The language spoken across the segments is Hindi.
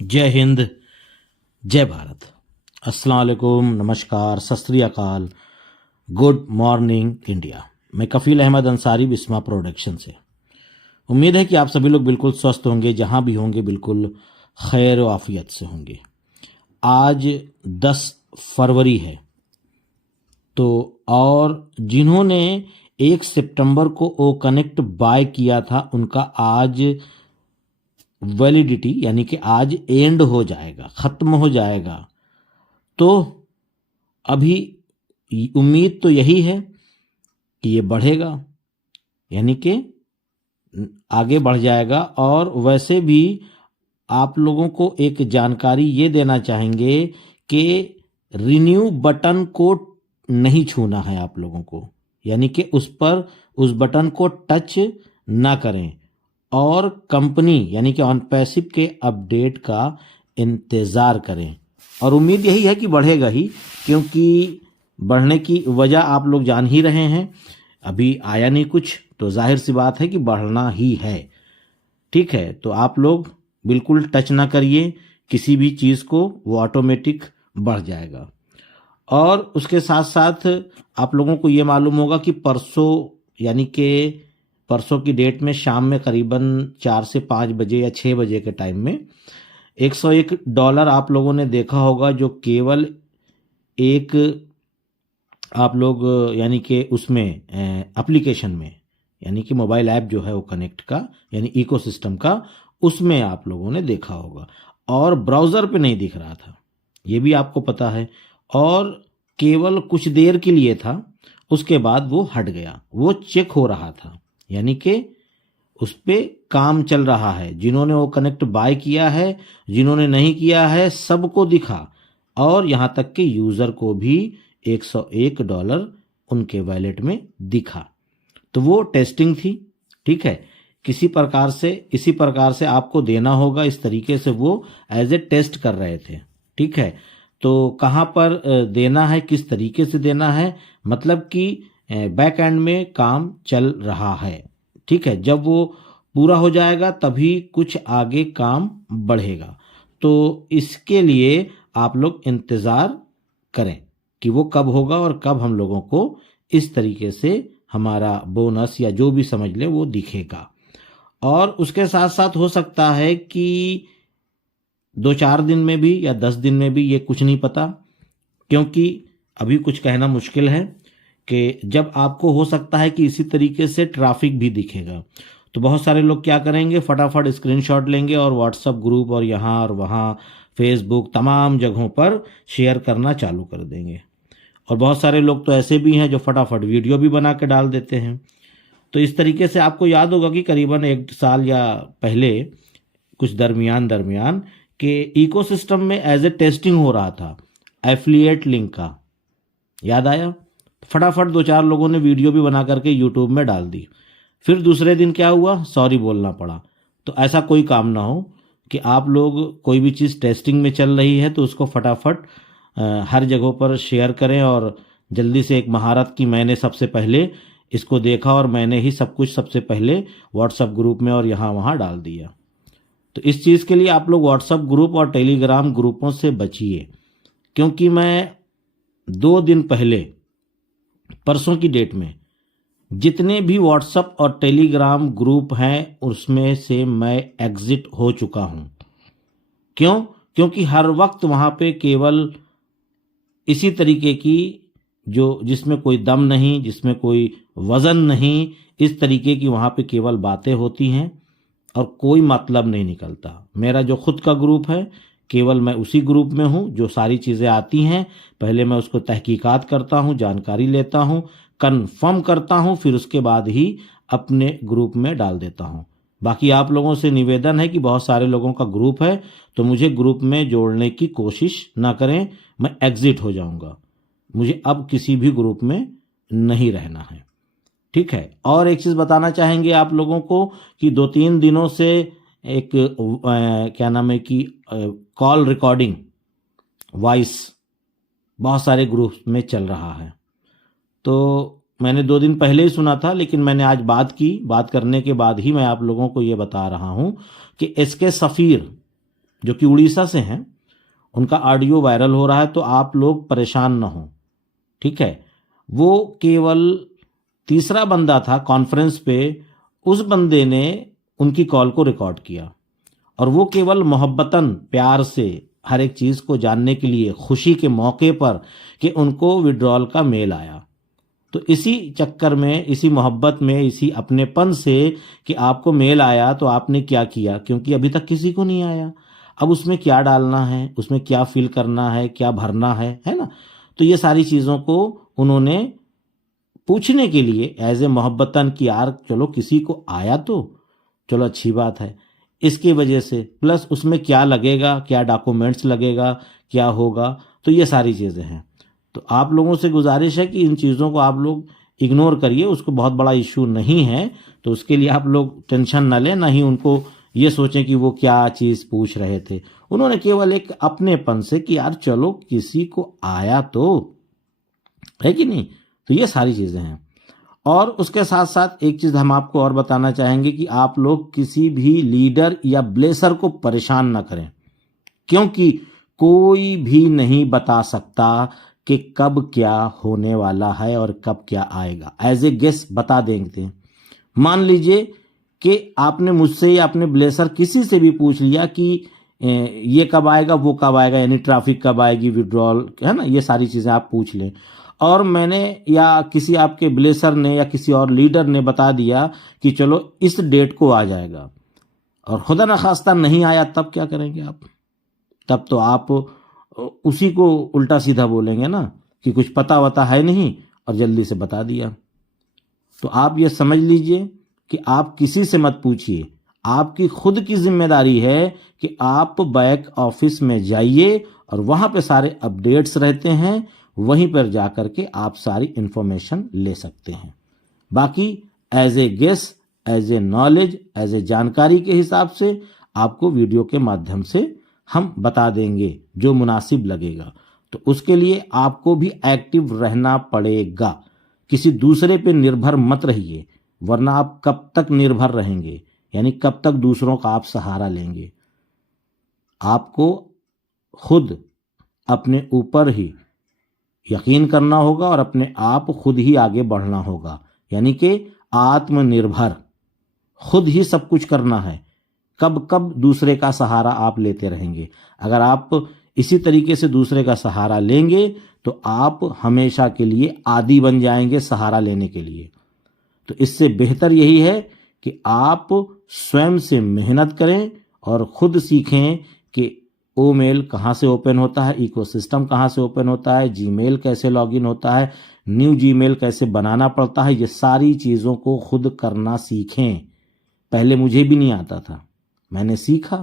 जय हिंद, जय भारत। अस्सलाम वालेकुम, नमस्कार, सत श्री अकाल, गुड मॉर्निंग इंडिया। मैं कफील अहमद अंसारी, बिस्मा प्रोडक्शन से। उम्मीद है कि आप सभी लोग बिल्कुल स्वस्थ होंगे, जहां भी होंगे बिल्कुल खैर व आफियत से होंगे। आज 10 फरवरी है, तो और जिन्होंने 1 सितंबर को ओ कनेक्ट बाय किया था उनका आज वैलिडिटी यानी कि आज एंड हो जाएगा, ख़त्म हो जाएगा। तो अभी उम्मीद तो यही है कि ये बढ़ेगा, यानी कि आगे बढ़ जाएगा। और वैसे भी आप लोगों को एक जानकारी ये देना चाहेंगे कि रिन्यू बटन को नहीं छूना है आप लोगों को, यानी कि उस बटन को टच ना करें और कंपनी यानी कि ऑन पैसिव के अपडेट का इंतज़ार करें। और उम्मीद यही है कि बढ़ेगा ही, क्योंकि बढ़ने की वजह आप लोग जान ही रहे हैं। अभी आया नहीं कुछ, तो जाहिर सी बात है कि बढ़ना ही है। ठीक है, तो आप लोग बिल्कुल टच ना करिए किसी भी चीज़ को, वो ऑटोमेटिक बढ़ जाएगा। और उसके साथ साथ आप लोगों को ये मालूम होगा कि परसों यानी कि परसों की डेट में शाम में करीबन 4 से 5 बजे या 6 बजे के टाइम में $101 आप लोगों ने देखा होगा, जो केवल एक आप लोग यानी कि उसमें एप्लीकेशन में यानी कि मोबाइल ऐप जो है वो कनेक्ट का यानी इकोसिस्टम का, उसमें आप लोगों ने देखा होगा। और ब्राउज़र पे नहीं दिख रहा था, ये भी आपको पता है। और केवल कुछ देर के लिए था, उसके बाद वो हट गया। वो चेक हो रहा था, यानी कि उस पे काम चल रहा है। जिन्होंने वो कनेक्ट बाय किया है, जिन्होंने नहीं किया है, सबको दिखा। और यहाँ तक कि यूज़र को भी $101 उनके वैलेट में दिखा। तो वो टेस्टिंग थी, ठीक है। इसी प्रकार से आपको देना होगा। इस तरीके से वो एज ए टेस्ट कर रहे थे, ठीक है। तो कहाँ पर देना है, किस तरीके से देना है, मतलब कि बैक एंड में काम चल रहा है, ठीक है। जब वो पूरा हो जाएगा तभी कुछ आगे काम बढ़ेगा। तो इसके लिए आप लोग इंतज़ार करें कि वो कब होगा और कब हम लोगों को इस तरीके से हमारा बोनस या जो भी समझ ले वो दिखेगा। और उसके साथ साथ हो सकता है कि 2-4 दिन में भी या 10 दिन में भी, ये कुछ नहीं पता, क्योंकि अभी कुछ कहना मुश्किल है। कि जब आपको हो सकता है कि इसी तरीके से ट्रैफिक भी दिखेगा, तो बहुत सारे लोग क्या करेंगे, फटाफट स्क्रीनशॉट लेंगे और व्हाट्सएप ग्रुप और यहाँ और वहाँ फेसबुक तमाम जगहों पर शेयर करना चालू कर देंगे। और बहुत सारे लोग तो ऐसे भी हैं जो फटाफट वीडियो भी बना के डाल देते हैं। तो इस तरीके से आपको याद होगा कि करीबन 1 साल या पहले कुछ दरमियान के इकोसिस्टम में एज ए टेस्टिंग हो रहा था एफिलिएट लिंक का, याद आया। फटाफट 2-4 लोगों ने वीडियो भी बना करके यूट्यूब में डाल दी। फिर दूसरे दिन क्या हुआ, सॉरी बोलना पड़ा। तो ऐसा कोई काम ना हो कि आप लोग कोई भी चीज़ टेस्टिंग में चल रही है तो उसको फटाफट हर जगहों पर शेयर करें और जल्दी से एक महारत की मैंने सबसे पहले इसको देखा और मैंने ही सब कुछ सबसे पहले व्हाट्सएप ग्रुप में और यहाँ वहाँ डाल दिया। तो इस चीज़ के लिए आप लोग व्हाट्सएप ग्रुप और टेलीग्राम ग्रुपों से बचिए, क्योंकि मैं 2 दिन पहले परसों की डेट में जितने भी व्हाट्सएप और टेलीग्राम ग्रुप हैं उसमें से मैं एग्जिट हो चुका हूं। क्यों? क्योंकि हर वक्त वहां पे केवल इसी तरीके की जिसमें कोई दम नहीं, जिसमें कोई वजन नहीं, इस तरीके की वहां पे केवल बातें होती हैं और कोई मतलब नहीं निकलता। मेरा जो खुद का ग्रुप है, केवल मैं उसी ग्रुप में हूँ। जो सारी चीज़ें आती हैं पहले मैं उसको तहकीकात करता हूँ, जानकारी लेता हूँ, कंफर्म करता हूँ, फिर उसके बाद ही अपने ग्रुप में डाल देता हूँ। बाकी आप लोगों से निवेदन है कि बहुत सारे लोगों का ग्रुप है तो मुझे ग्रुप में जोड़ने की कोशिश ना करें, मैं एग्जिट हो जाऊँगा। मुझे अब किसी भी ग्रुप में नहीं रहना है, ठीक है। और एक चीज़ बताना चाहेंगे आप लोगों को कि 2-3 दिनों से एक क्या नाम है कि कॉल रिकॉर्डिंग वॉइस बहुत सारे ग्रुप्स में चल रहा है। तो मैंने 2 दिन पहले ही सुना था, लेकिन मैंने आज बात करने के बाद ही मैं आप लोगों को ये बता रहा हूँ कि एसके सफ़ीर जो कि उड़ीसा से हैं, उनका ऑडियो वायरल हो रहा है, तो आप लोग परेशान ना हो, ठीक है। वो केवल तीसरा बंदा था कॉन्फ्रेंस पे, उस बंदे ने उनकी कॉल को रिकॉर्ड किया और वो केवल मोहब्बतन प्यार से हर एक चीज़ को जानने के लिए, खुशी के मौके पर कि उनको विड्रॉल का मेल आया। तो इसी चक्कर में, इसी मोहब्बत में, इसी अपनेपन से कि आपको मेल आया तो आपने क्या किया, क्योंकि अभी तक किसी को नहीं आया, अब उसमें क्या डालना है, उसमें क्या फिल करना है, क्या भरना है ना। तो ये सारी चीज़ों को उन्होंने पूछने के लिए एज ए मोहब्बतन कि यार चलो किसी को आया तो चलो अच्छी बात है, इसकी वजह से, प्लस उसमें क्या लगेगा, क्या डॉक्यूमेंट्स लगेगा, क्या होगा, तो ये सारी चीज़ें हैं। तो आप लोगों से गुजारिश है कि इन चीज़ों को आप लोग इग्नोर करिए, उसको बहुत बड़ा इशू नहीं है, तो उसके लिए आप लोग टेंशन ना लें, ना ही उनको ये सोचें कि वो क्या चीज़ पूछ रहे थे। उन्होंने केवल एक अपनेपन से कि यार चलो किसी को आया तो, है कि नहीं। तो ये सारी चीज़ें हैं। और उसके साथ साथ एक चीज़ हम आपको और बताना चाहेंगे कि आप लोग किसी भी लीडर या ब्लेसर को परेशान ना करें, क्योंकि कोई भी नहीं बता सकता कि कब क्या होने वाला है और कब क्या आएगा। एज ए गेस बता देंगे। मान लीजिए कि आपने मुझसे या अपने ब्लेसर किसी से भी पूछ लिया कि ये कब आएगा, वो कब आएगा, यानी ट्रैफिक कब आएगी, विड्रॉल, है ना, ये सारी चीज़ें आप पूछ लें, और मैंने या किसी आपके ब्लेसर ने या किसी और लीडर ने बता दिया कि चलो इस डेट को आ जाएगा, और खुदा न खास्ता नहीं आया, तब क्या करेंगे आप? तब तो आप उसी को उल्टा सीधा बोलेंगे ना कि कुछ पता वता है नहीं और जल्दी से बता दिया। तो आप ये समझ लीजिए कि आप किसी से मत पूछिए, आपकी खुद की जिम्मेदारी है कि आप बैक ऑफिस में जाइए और वहां पे सारे अपडेट्स रहते हैं, वहीं पर जाकर के आप सारी इंफॉर्मेशन ले सकते हैं। बाकी as a guess, as a knowledge, as a जानकारी के हिसाब से आपको वीडियो के माध्यम से हम बता देंगे जो मुनासिब लगेगा। तो उसके लिए आपको भी एक्टिव रहना पड़ेगा, किसी दूसरे पे निर्भर मत रहिए, वरना आप कब तक निर्भर रहेंगे, यानी कब तक दूसरों का आप सहारा लेंगे। आपको खुद अपने ऊपर ही यकीन करना होगा और अपने आप खुद ही आगे बढ़ना होगा, यानी कि आत्मनिर्भर, खुद ही सब कुछ करना है। कब कब दूसरे का सहारा आप लेते रहेंगे? अगर आप इसी तरीके से दूसरे का सहारा लेंगे तो आप हमेशा के लिए आदी बन जाएंगे सहारा लेने के लिए। तो इससे बेहतर यही है कि आप स्वयं से मेहनत करें और खुद सीखें कि मेल कहाँ से ओपन होता है, इकोसिस्टम कहाँ से ओपन होता है, जीमेल कैसे लॉगिन होता है, न्यू जीमेल कैसे बनाना पड़ता है, ये सारी चीज़ों को खुद करना सीखें। पहले मुझे भी नहीं आता था, मैंने सीखा।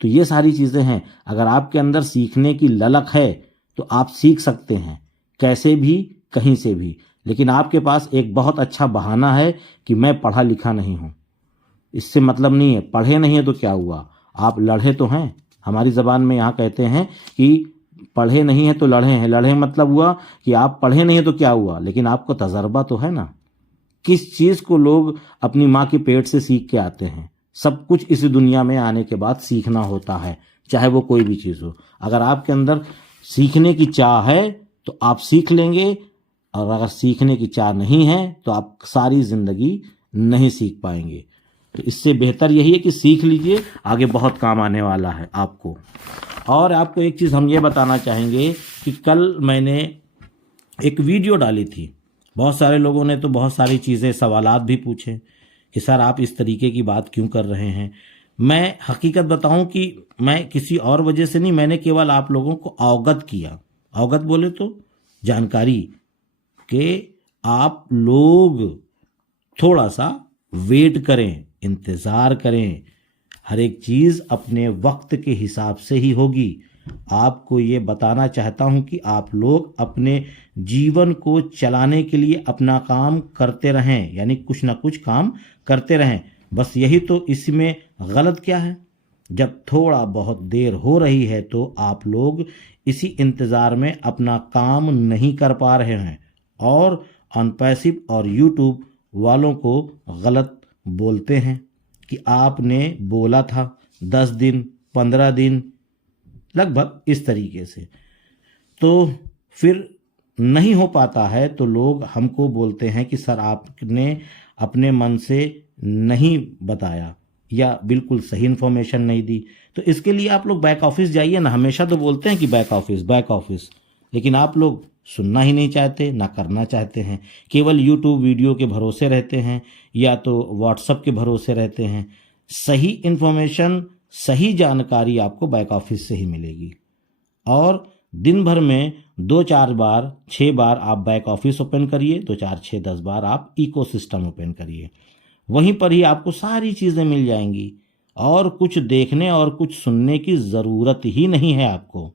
तो ये सारी चीज़ें हैं, अगर आपके अंदर सीखने की ललक है तो आप सीख सकते हैं कैसे भी, कहीं से भी। लेकिन आपके पास एक बहुत अच्छा बहाना है कि मैं पढ़ा लिखा नहीं हूँ। इससे मतलब नहीं है, पढ़े नहीं है तो क्या हुआ, आप लढ़े तो हैं। हमारी ज़बान में यहाँ कहते हैं कि पढ़े नहीं है तो लढ़े हैं। लढ़े मतलब हुआ कि आप पढ़े नहीं है तो क्या हुआ, लेकिन आपको तजर्बा तो है ना। किस चीज़ को लोग अपनी माँ के पेट से सीख के आते हैं, सब कुछ इस दुनिया में आने के बाद सीखना होता है, चाहे वो कोई भी चीज़ हो। अगर आपके अंदर सीखने की चाह है तो आप सीख लेंगे, और अगर सीखने की चाह नहीं है तो आप सारी ज़िंदगी नहीं सीख पाएंगे। तो इससे बेहतर यही है कि सीख लीजिए, आगे बहुत काम आने वाला है आपको। और आपको एक चीज़ हम ये बताना चाहेंगे कि कल मैंने एक वीडियो डाली थी, बहुत सारे लोगों ने तो बहुत सारी चीज़ें, सवालात भी पूछे कि सर आप इस तरीके की बात क्यों कर रहे हैं। मैं हकीकत बताऊं कि मैं किसी और वजह से नहीं, मैंने केवल आप लोगों को अवगत किया। अवगत बोले तो जानकारी, कि आप लोग थोड़ा सा वेट करें, इंतज़ार करें, हर एक चीज़ अपने वक्त के हिसाब से ही होगी। आपको ये बताना चाहता हूँ कि आप लोग अपने जीवन को चलाने के लिए अपना काम करते रहें, यानी कुछ ना कुछ काम करते रहें। बस यही तो इसमें गलत क्या है, जब थोड़ा बहुत देर हो रही है तो आप लोग इसी इंतज़ार में अपना काम नहीं कर पा रहे हैं और अनपैसिव और यूट्यूब वालों को गलत बोलते हैं कि आपने बोला था 10 दिन 15 दिन, लगभग इस तरीके से। तो फिर नहीं हो पाता है तो लोग हमको बोलते हैं कि सर आपने अपने मन से नहीं बताया या बिल्कुल सही इन्फॉर्मेशन नहीं दी। तो इसके लिए आप लोग बैक ऑफिस जाइए ना। हमेशा तो बोलते हैं कि बैक ऑफिस, लेकिन आप लोग सुनना ही नहीं चाहते, ना करना चाहते हैं। केवल यूट्यूब वीडियो के भरोसे रहते हैं या तो व्हाट्सएप के भरोसे रहते हैं। सही इन्फॉर्मेशन, सही जानकारी आपको बैक ऑफिस से ही मिलेगी। और दिन भर में 2-4 बार 6 बार आप बैक ऑफिस ओपन करिए, 2-4 6 10 बार आप इकोसिस्टम ओपन करिए। वहीं पर ही आपको सारी चीज़ें मिल जाएंगी और कुछ देखने और कुछ सुनने की ज़रूरत ही नहीं है आपको।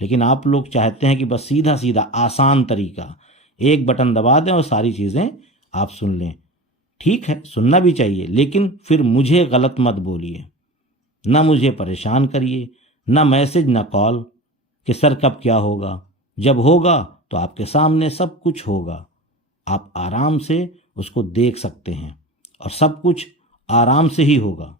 लेकिन आप लोग चाहते हैं कि बस सीधा सीधा आसान तरीका, एक बटन दबा दें और सारी चीज़ें आप सुन लें। ठीक है, सुनना भी चाहिए, लेकिन फिर मुझे गलत मत बोलिए, ना मुझे परेशान करिए, ना मैसेज ना कॉल कि सर कब क्या होगा। जब होगा तो आपके सामने सब कुछ होगा, आप आराम से उसको देख सकते हैं और सब कुछ आराम से ही होगा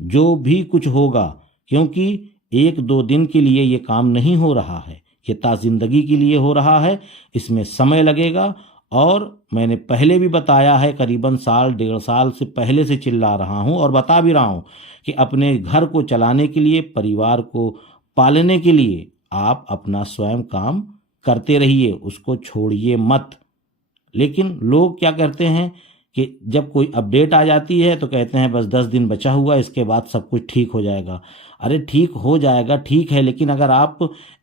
जो भी कुछ होगा, क्योंकि 1-2 दिन के लिए ये काम नहीं हो रहा है, ये ताज़िंदगी के लिए हो रहा है। इसमें समय लगेगा और मैंने पहले भी बताया है, करीबन साल 1.5 साल से पहले से चिल्ला रहा हूँ और बता भी रहा हूँ कि अपने घर को चलाने के लिए, परिवार को पालने के लिए आप अपना स्वयं काम करते रहिए, उसको छोड़िए मत। लेकिन लोग क्या करते हैं कि जब कोई अपडेट आ जाती है तो कहते हैं बस 10 दिन बचा हुआ, इसके बाद सब कुछ ठीक हो जाएगा। अरे ठीक हो जाएगा, ठीक है, लेकिन अगर आप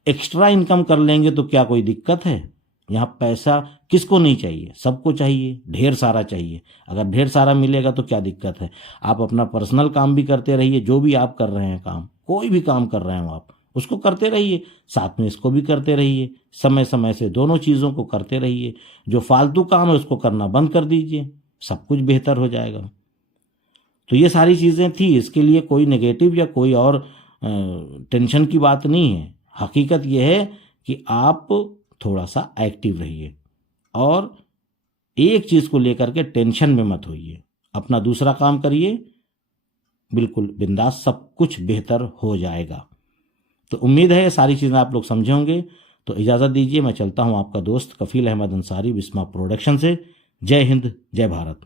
एक्स्ट्रा इनकम कर लेंगे तो क्या कोई दिक्कत है? यहाँ पैसा किसको नहीं चाहिए? सबको चाहिए, ढेर सारा चाहिए। अगर ढेर सारा मिलेगा तो क्या दिक्कत है? आप अपना पर्सनल काम भी करते रहिए, जो भी आप कर रहे हैं काम, कोई भी काम कर रहे हो आप उसको करते रहिए, साथ में इसको भी करते रहिए, समय समय से दोनों चीज़ों को करते रहिए। जो फालतू काम है उसको करना बंद कर दीजिए, सब कुछ बेहतर हो जाएगा। तो ये सारी चीज़ें थी, इसके लिए कोई नेगेटिव या कोई और टेंशन की बात नहीं है। हकीकत यह है कि आप थोड़ा सा एक्टिव रहिए और एक चीज़ को लेकर के टेंशन में मत होइए, अपना दूसरा काम करिए, बिल्कुल बिंदास, सब कुछ बेहतर हो जाएगा। तो उम्मीद है ये सारी चीज़ें आप लोग समझे होंगे। तो इजाज़त दीजिए, मैं चलता हूँ, आपका दोस्त कफील अहमद अंसारी, विस्मा प्रोडक्शन से। जय हिंद, जय भारत।